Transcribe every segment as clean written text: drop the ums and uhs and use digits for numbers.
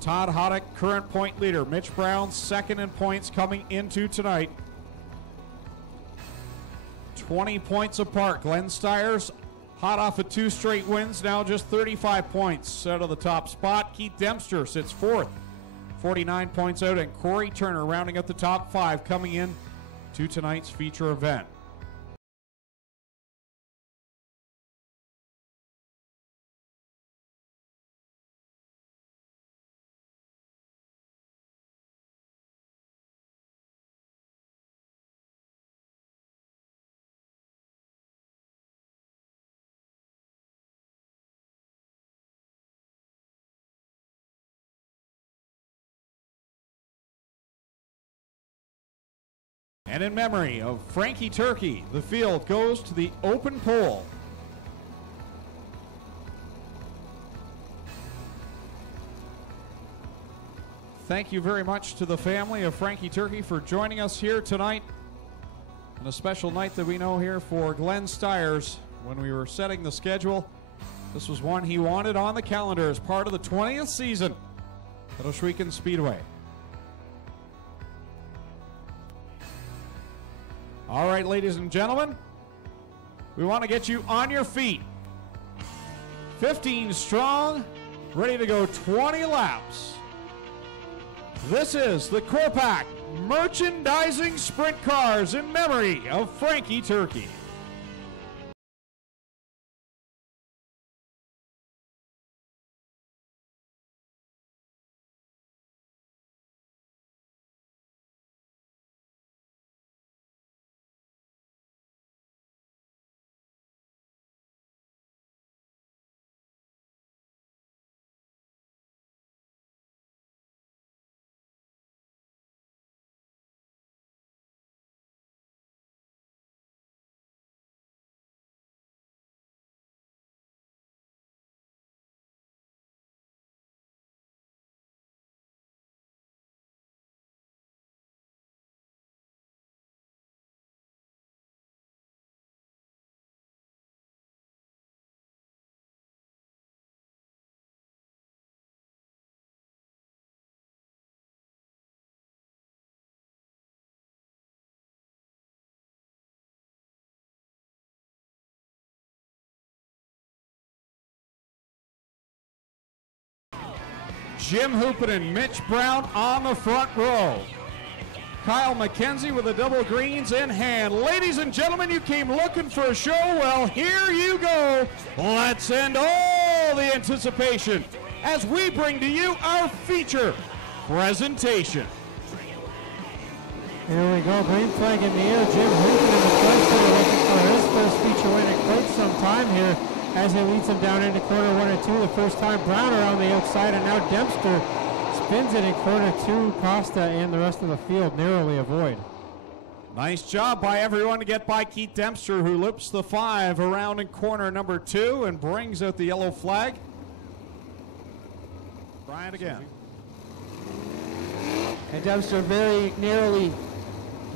Todd Hoddick, current point leader. Mitch Brown, second in points coming into tonight. 20 points apart. Glenn Stiers, hot off of 2 straight wins, now just 35 points out of the top spot. Keith Dempster sits fourth, 49 points out, and Corey Turner rounding out the top 5 coming in to tonight's feature event. And in memory of Frankie Turkey, the field goes to the open pole. Thank you very much to the family of Frankie Turkey for joining us here tonight. And a special night that we know here for Glenn Stiers. When we were setting the schedule, this was one he wanted on the calendar as part of the 20th season at Ohsweken Speedway. All right, ladies and gentlemen, we want to get you on your feet. 15 strong, ready to go 20 laps. This is the CorrPAK Merchandising Sprint Cars in memory of Frankie Turkey. Jim Hoopinen, Mitch Brown on the front row. Kyle McKenzie with the double greens in hand. Ladies and gentlemen, you came looking for a show. Well, here you go. Let's end all the anticipation as we bring to you our feature presentation. Here we go, green flag in the air. Jim Hoopinen, the first looking for his first feature win in quite some time here, as he leads them down into corner 1 and 2. The first time Brown around the outside, and now Dempster spins it in corner 2. Costa and the rest of the field narrowly avoid. Nice job by everyone to get by Keith Dempster, who loops the 5 around in corner number 2 and brings out the yellow flag. Bryant again. And Dempster very narrowly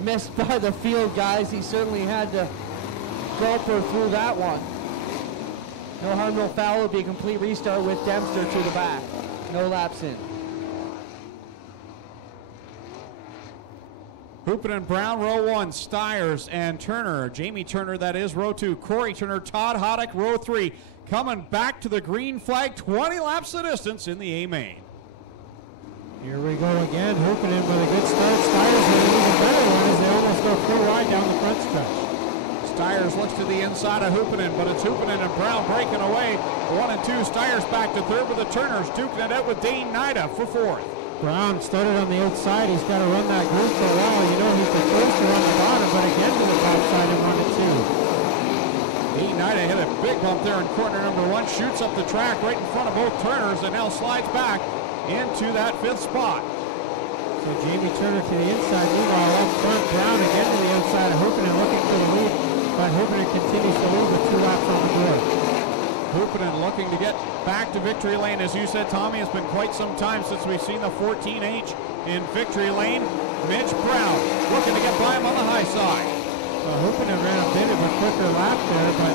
missed by the field, guys. He certainly had to gulp her through that one. No harm, no foul. It'll be a complete restart with Dempster to the back. No laps in. Hoopin and Brown, row 1, Stiers and Turner. Jamie Turner, that is, row 2. Corey Turner, Todd Hoddick, row 3. Coming back to the green flag, 20 laps the distance in the A main. Here we go again. Hoopin with a good start. Stiers with an even better one as they almost go full wide down the front stretch. Stiers looks to the inside of Hoopinen, but it's Hoopinen and Brown breaking away. 1 and 2, Stiers back to third with the Turners, duking it out with Dane Nida for 4th. Brown started on the outside. He's got to run that group for a while. You know he prefers to run the bottom, but again to the top side and 1 and 2. Dane Nida hit a big bump there in corner number 1, shoots up the track right in front of both Turners, and now slides back into that 5th spot. So Jamie Turner to the inside. Meanwhile, up front, Brown again to the outside of Hoopinen looking for the lead. But Hoopinen continues to lead with 2 laps on the board. Hoopinen looking to get back to victory lane. As you said, Tommy, it's been quite some time since we've seen the 14H in victory lane. Mitch Brown looking to get by him on the high side. Well, Hoopinen ran a bit of a quicker lap there, but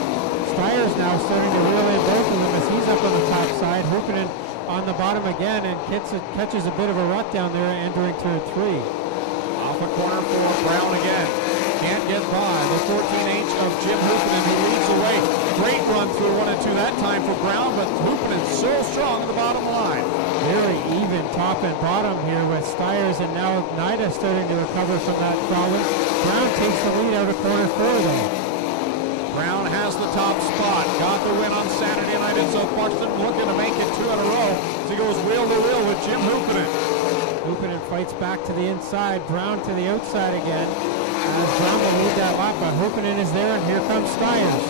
Stiers now starting to reel in both of them as he's up on the top side. Hoopinen on the bottom again and catches a bit of a rut down there entering turn 3. Off a corner for Brown again. Can't get by the 14H of Jim Hoopanen, who leads away. Great run through 1 and 2 that time for Brown, but Hoopanen so strong at the bottom line. Very even top and bottom here with Stiers, and now Nida starting to recover from that problem. Brown takes the lead out of corner 4 though. Brown has the top spot. Got the win on Saturday night in South Buxton, looking to make it 2 in a row as he goes wheel to wheel with Jim Hoopanen. Hoopanen fights back to the inside, Brown to the outside again. As Brown will lead that lap, but Hoopanen is there, and here comes Stiers.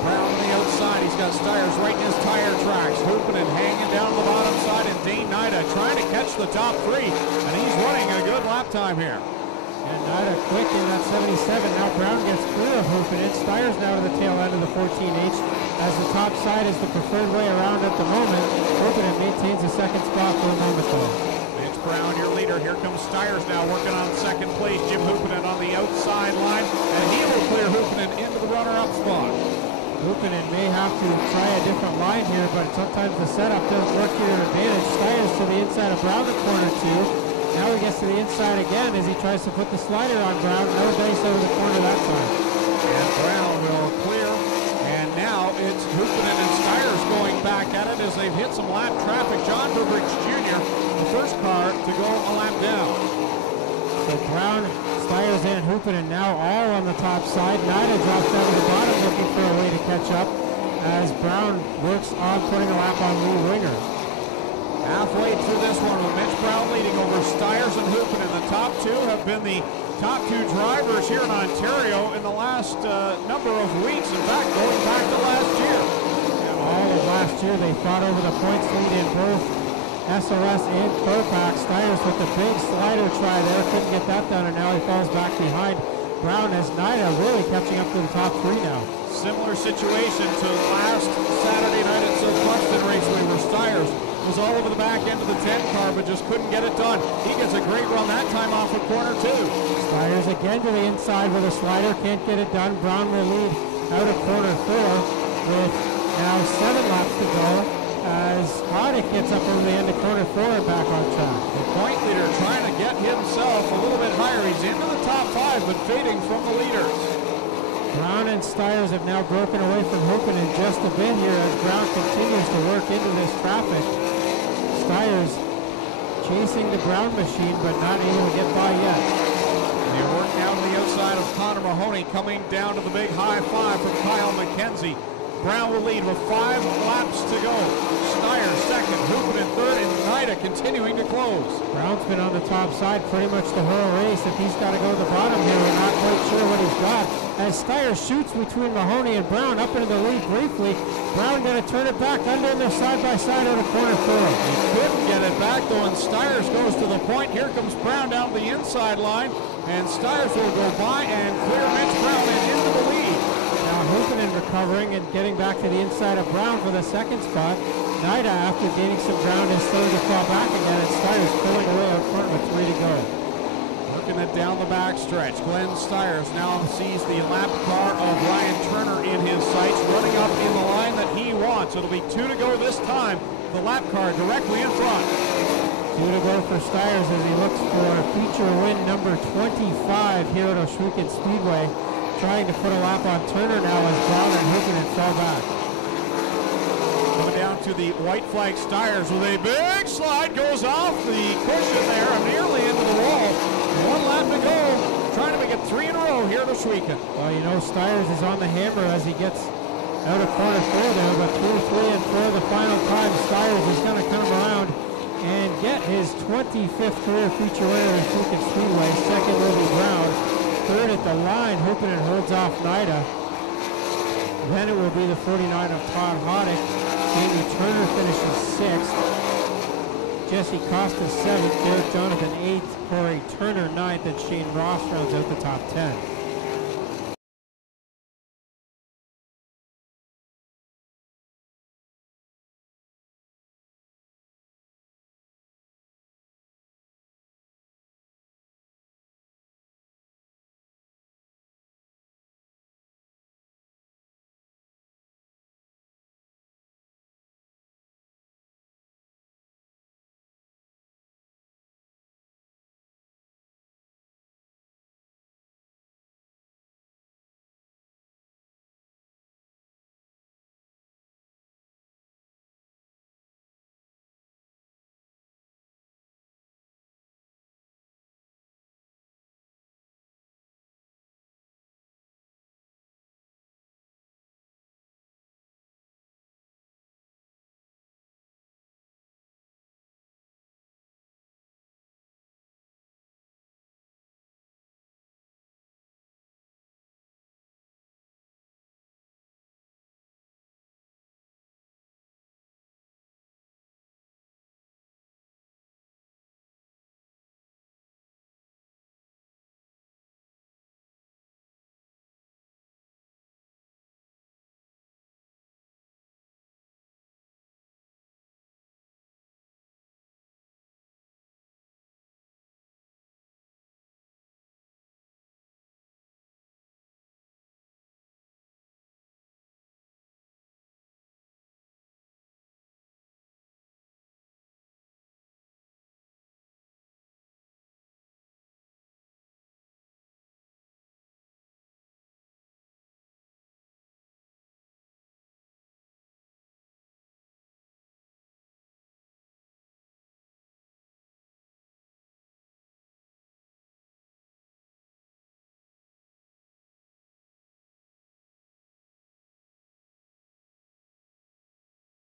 Brown on the outside, he's got Stiers right in his tire tracks. Hoopanen hanging down the bottom side, and Dane Nida trying to catch the top 3, and he's running a good lap time here. And Nida quick in that 77. Now Brown gets clear of Hoopanen. Stiers now to the tail end of the 14H, as the top side is the preferred way around at the moment. Hoopanen maintains the second spot for a moment though. Brown, your leader. Here comes Stiers now working on second place. Jim Hoopanen on the outside line, and he will clear Hoopanen into the runner-up spot. Hoopanen may have to try a different line here, but sometimes the setup doesn't work to your advantage. Stiers to the inside of Brown in corner 2. Now he gets to the inside again as he tries to put the slider on Brown. No dice over the corner that time. And Brown will clear, and now it's Hoopanen and Stiers going back at it as they've hit some lap traffic. John Burbridge Jr., the first car to go a lap down. So Brown, Stiers, and Hoopanen now all on the top side. Nida drops down to the bottom looking for a way to catch up as Brown works on putting a lap on Lee Winger. Halfway through this one with Mitch Brown leading over Stiers and Hoopanen. The top 2 have been the top 2 drivers here in Ontario in the last number of weeks. In fact, going back to last year. All of last year they fought over the points lead in both SOS and CorrPAK. Stiers with the big slider try there, couldn't get that done, and now he falls back behind Brown as Nida really catching up to the top 3 now. Similar situation to last Saturday night at South Buxton Raceway where Stiers was all over the back end of the 10 car but just couldn't get it done. He gets a great run that time off of corner 2. Stiers again to the inside with a slider, can't get it done. Brown will lead out of corner 4 with now 7 laps to go as Hoddick gets up over the end of corner 4 and back on track. The point leader trying to get himself a little bit higher. He's into the top 5 but fading from the leaders. Brown and Stiers have now broken away from Hoopanen just a bit here as Brown continues to work into this traffic. Stiers chasing the Brown machine but not able to get by yet. They work down to the outside of Connor Mahoney, coming down to the big high 5 from Kyle McKenzie. Brown will lead with 5 laps to go. Stiers second, Hoopanen third, and Nida continuing to close. Brown's been on the top side pretty much the whole race. If he's got to go to the bottom here, we're not quite sure what he's got. As Stiers shoots between Mahoney and Brown up into the lead briefly. Brown going to turn it back under and they're side by side out of corner 4. He couldn't get it back though, and Stiers goes to the point. Here comes Brown down the inside line, and Stiers will go by and clear Mitch Brown and into the lead. Now Hoopanen recovering and getting back to the inside of Brown for the second spot. Nida, after gaining some ground, is starting to fall back again, and Stiers pulling away out front with 3 to go. Working it down the back stretch. Glenn Stiers now sees the lap car of Ryan Turner in his sights, running up in the line that he wants. It'll be 2 to go this time. The lap car directly in front. 2 to go for Stiers as he looks for feature win number 25 here at Ohsweken Speedway. Trying to put a lap on Turner now as Brown and Hoopanen fell back. Coming down to the white flag. Stiers with a big slide, goes off the cushion there and nearly into the wall. 1 lap to go, trying to make it 3 in a row here at Ohsweken. Well, you know, Stiers is on the hammer as he gets out of corner 4 there, but through 3 and 4 the final time, Stiers is going to come around and get his 25th career feature winner at Ohsweken Speedway. Second will be Brown. Third at the line, Hoopanen holds off Nida. Then it will be the 49 of Todd Hoddick. Jamie Turner finishes 6th. Jesse Costa 7th. Derek Jonathan 8th. Corey Turner 9th. And Shane Ross rounds out the top 10.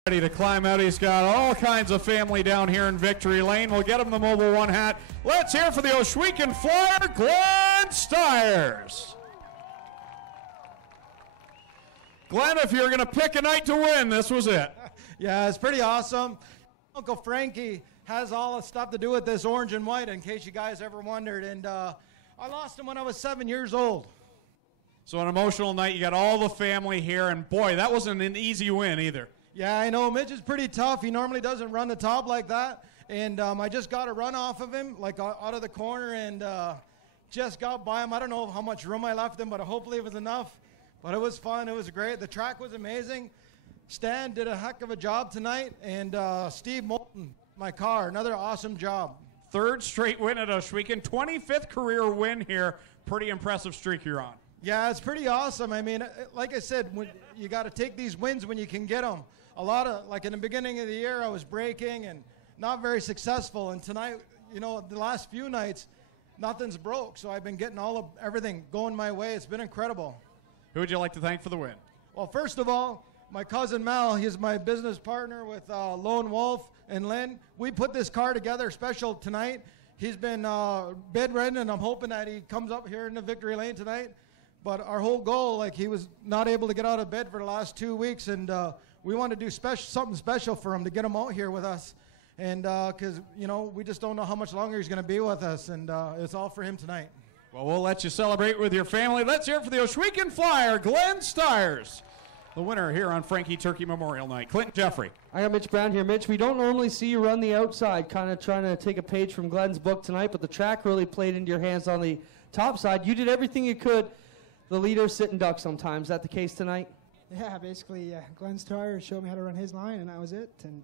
Ready to climb out. He's got all kinds of family down here in Victory Lane. We'll get him the Mobile One hat. Let's hear for the Ohsweken Flyer, Glenn Stiers. Glenn, if you're going to pick a night to win, this was it. Yeah, it's pretty awesome. Uncle Frankie has all the stuff to do with this orange and white, in case you guys ever wondered. And I lost him when I was 7 years old. So an emotional night. You got all the family here, and boy, that wasn't an easy win either. Yeah, I know. Mitch is pretty tough. He normally doesn't run the top like that. And I just got a run off of him, like out of the corner, and just got by him. I don't know how much room I left him, but hopefully it was enough. But it was fun. It was great. The track was amazing. Stan did a heck of a job tonight. And Steve Moulton, my car, another awesome job. Third straight win at Ohsweken. 25th career win here. Pretty impressive streak you're on. Yeah, it's pretty awesome. I mean, like I said, you got to take these wins when you can get them. A lot of, like in the beginning of the year, I was braking and not very successful. And tonight, you know, the last few nights, nothing's broke. So I've been getting everything going my way. It's been incredible. Who would you like to thank for the win? Well, first of all, my cousin Mal, he's my business partner with Lone Wolf and Lynn. We put this car together special tonight. He's been bedridden, and I'm hoping that he comes up here in the Victory Lane tonight. But our whole goal, like, he was not able to get out of bed for the last 2 weeks, and we want to do something special for him to get him out here with us. And because, you know, we just don't know how much longer he's going to be with us, and it's all for him tonight. Well, we'll let you celebrate with your family. Let's hear it for the Ohsweken Flyer, Glenn Stiers, the winner here on Frankie Turkey Memorial Night. Clinton Jeffrey. I got Mitch Brown here. Mitch, we don't normally see you run the outside, kind of trying to take a page from Glenn's book tonight, but the track really played into your hands on the top side. You did everything you could. The leaders sit and duck sometimes. Is that the case tonight? Yeah, basically, Glenn Stiers showed me how to run his line, and that was it. And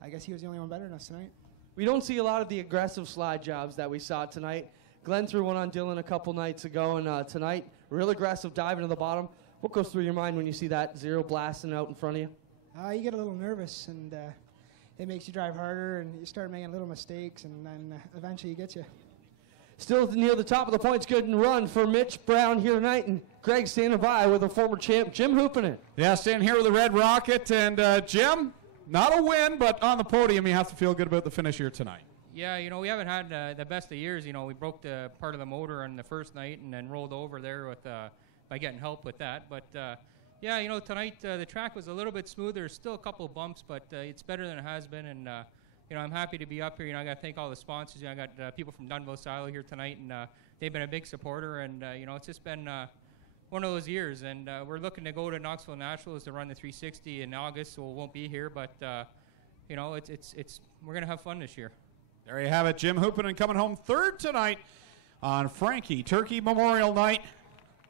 I guess he was the only one better than us tonight. We don't see a lot of the aggressive slide jobs that we saw tonight. Glenn threw one on Dylan a couple nights ago, and tonight, real aggressive dive into the bottom. What goes through your mind when you see that zero blasting out in front of you? You get a little nervous, and it makes you drive harder, and you start making little mistakes, and then eventually he gets you. Still near the top of the points, good and run for Mitch Brown here tonight, and Greg standing by with a former champ, Jim Hoopinen. Yeah, standing here with the Red Rocket, and Jim, not a win, but on the podium, you have to feel good about the finish here tonight. Yeah, you know, we haven't had the best of years. You know, we broke the part of the motor on the first night and then rolled over there with by getting help with that. But, yeah, you know, tonight the track was a little bit smoother. Still a couple of bumps, but it's better than it has been. And, you know, I'm happy to be up here. You know, I got to thank all the sponsors. You know, I got people from Dunville Silo here tonight, and they've been a big supporter. And, you know, it's just been one of those years. And we're looking to go to Knoxville Naturals to run the 360 in August, so we won't be here. But, you know, we're going to have fun this year. There you have it, Jim Hoopinen coming home third tonight on Frankie Turkey Memorial Night.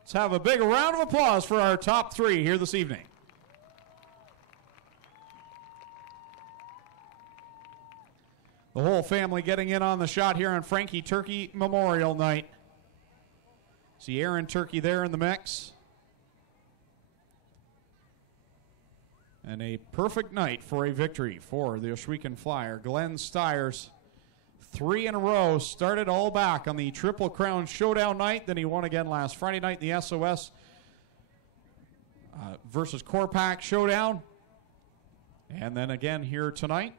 Let's have a big round of applause for our top three here this evening. The whole family getting in on the shot here on Frankie Turkey Memorial Night. See Aaron Turkey there in the mix. And a perfect night for a victory for the Ohsweken Flyer. Glenn Stiers, 3 in a row, started all back on the Triple Crown Showdown night. Then he won again last Friday night in the SOS versus CorrPAK Showdown. And then again here tonight.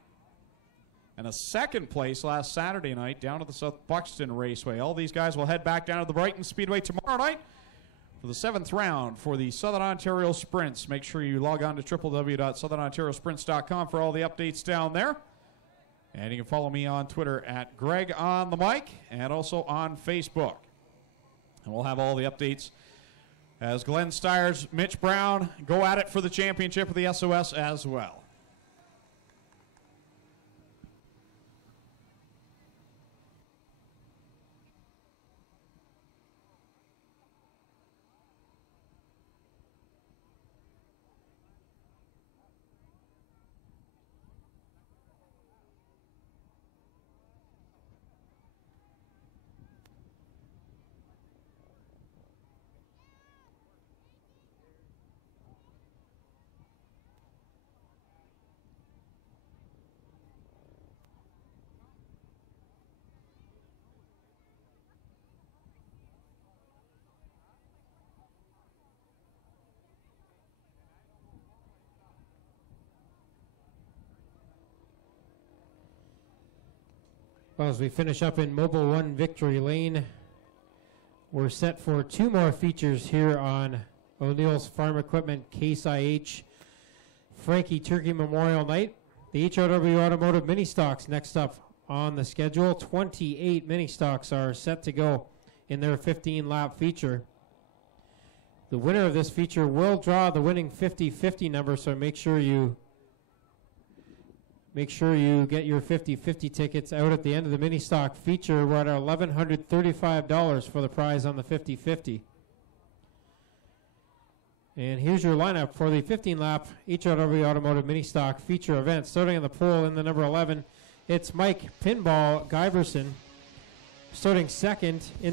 And a second place last Saturday night down at the South Buxton Raceway. All these guys will head back down to the Brighton Speedway tomorrow night for the 7th round for the Southern Ontario Sprints. Make sure you log on to www.southernontariosprints.com for all the updates down there. And you can follow me on Twitter at Greg on the Mic and also on Facebook. And we'll have all the updates as Glenn Stiers, Mitch Brown go at it for the championship of the SOS as well. Well, as we finish up in Mobile 1 Victory Lane, we're set for 2 more features here on O'Neill's Farm Equipment Case IH Frankie Turkey Memorial Night. The HRW Automotive Mini Stocks next up on the schedule. 28 mini stocks are set to go in their 15-lap feature. The winner of this feature will draw the winning 50-50 number, so make sure you get your 50-50 tickets out at the end of the mini stock feature. We're at $1,135 for the prize on the 50-50. And here's your lineup for the 15-lap HRW Automotive Mini Stock feature event. Starting on the pole in the number 11, it's Mike Pinball Giverson. Starting second in the